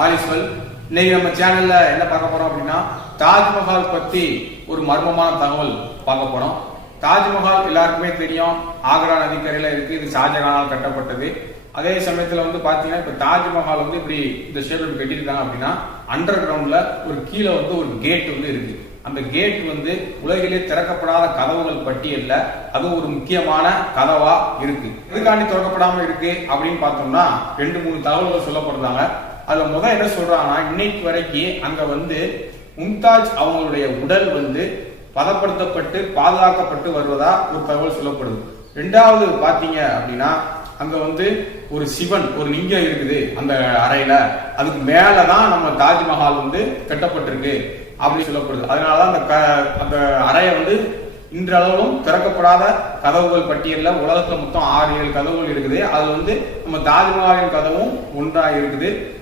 ஆலிஸ்வல் இன்னைக்கு நம்ம சேனல்ல என்ன பார்க்க போறோம் அப்படின்னா தாஜ்மஹால் பத்தி ஒரு மர்மமான தகவல் பார்க்க போறோம். தாஜ்மஹால் எல்லாருக்குமே தெரியும். ஆக்ரா நதிக்கரையில இருக்கு. இது ஷாஜகானால் கட்டப்பட்டது. அதே சமயத்துல வந்து பாத்தீங்கன்னா இப்ப தாஜ்மஹால் வந்து இப்படி இந்த ஷேப்ல கட்டியிருக்காங்க அப்படின்னா அண்டர் கிரவுண்ட்ல ஒரு கீழே வந்து ஒரு கேட் வந்து இருக்கு. அந்த கேட் வந்து உலகிலே திறக்கப்படாத கதவுகள் பட்டியல்ல. அது ஒரு முக்கியமான கதவா இருக்கு. எதுக்காண்டி திறக்கப்படாம இருக்கு அப்படின்னு பார்த்தோம்னா ரெண்டு மூணு தகவல்கள் சொல்லப்படுறாங்க. அதுல முதல் என்ன சொல்றாங்கன்னா இன்னைக்கு வரைக்கும் அங்க வந்து மும்தாஜ் அவங்களுடைய உடல் வந்து பதப்படுத்தப்பட்டு பாதுகாக்கப்பட்டு வருவதா ஒரு தகவல் சொல்லப்படுது. ரெண்டாவது பாத்தீங்க அப்படின்னா அங்க வந்து ஒரு சிவன் ஒரு லிங்கம் இருக்குது அந்த அறையில. அதுக்கு மேலதான் நம்ம தாஜ்மஹால் வந்து கட்டப்பட்டிருக்கு அப்படி சொல்லப்படுது. அதனாலதான் அந்த க- அந்த அறையை வந்து இன்றளவும் திறக்கப்படாத கதவுகள் பட்டியல்ல. உலகத்துல மொத்தம் ஆறு ஏழு கதவுகள் இருக்குது. அது வந்து நம்ம தாஜ்மஹாலின் கதவும் ஒன்றா இருக்குது.